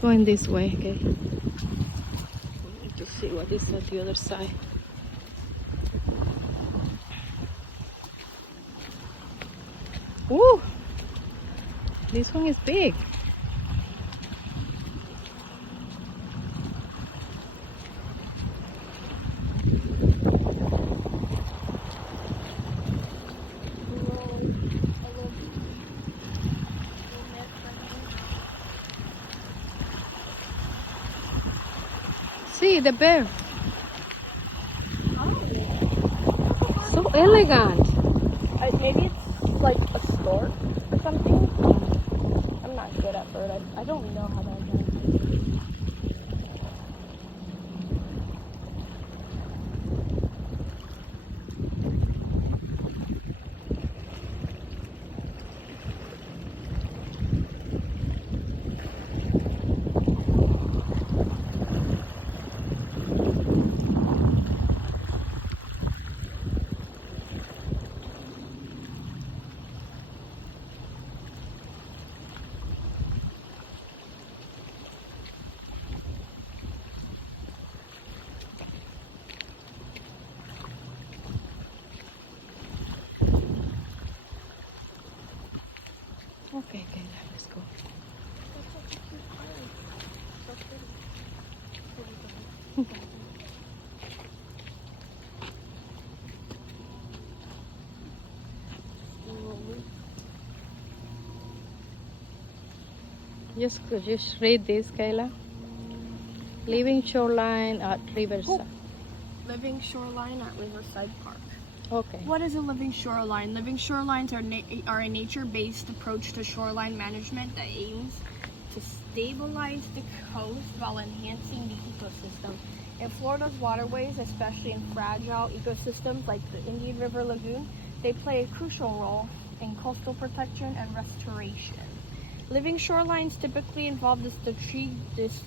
going this way, okay? We need to see what is on the other side. Ooh! This one is big. See the bear. So elegant. Maybe it's like a stork or something. I'm not good at bird. I don't know how that goes. Okay, let's go. Just read this, Kayla. Living shoreline at Riverside. Living shoreline at Riverside Park. Okay. What is a living shoreline? Living shorelines are a nature-based approach to shoreline management that aims to stabilize the coast while enhancing the ecosystem. In Florida's waterways, especially in fragile ecosystems like the Indian River Lagoon, they play a crucial role in coastal protection and restoration. Living shorelines typically involve the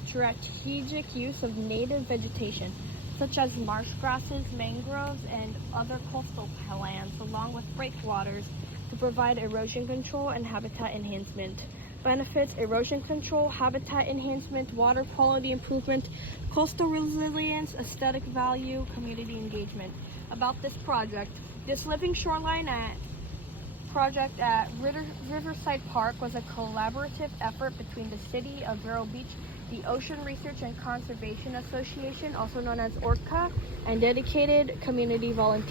strategic use of native vegetation, such as marsh grasses, mangroves, and other coastal plants, along with breakwaters, to provide erosion control and habitat enhancement. Benefits: erosion control, habitat enhancement, water quality improvement, coastal resilience, aesthetic value, community engagement. About this project, this living shoreline project at Riverside Park was a collaborative effort between the City of Vero Beach, the Ocean Research and Conservation Association, also known as ORCA, and dedicated community volunteers.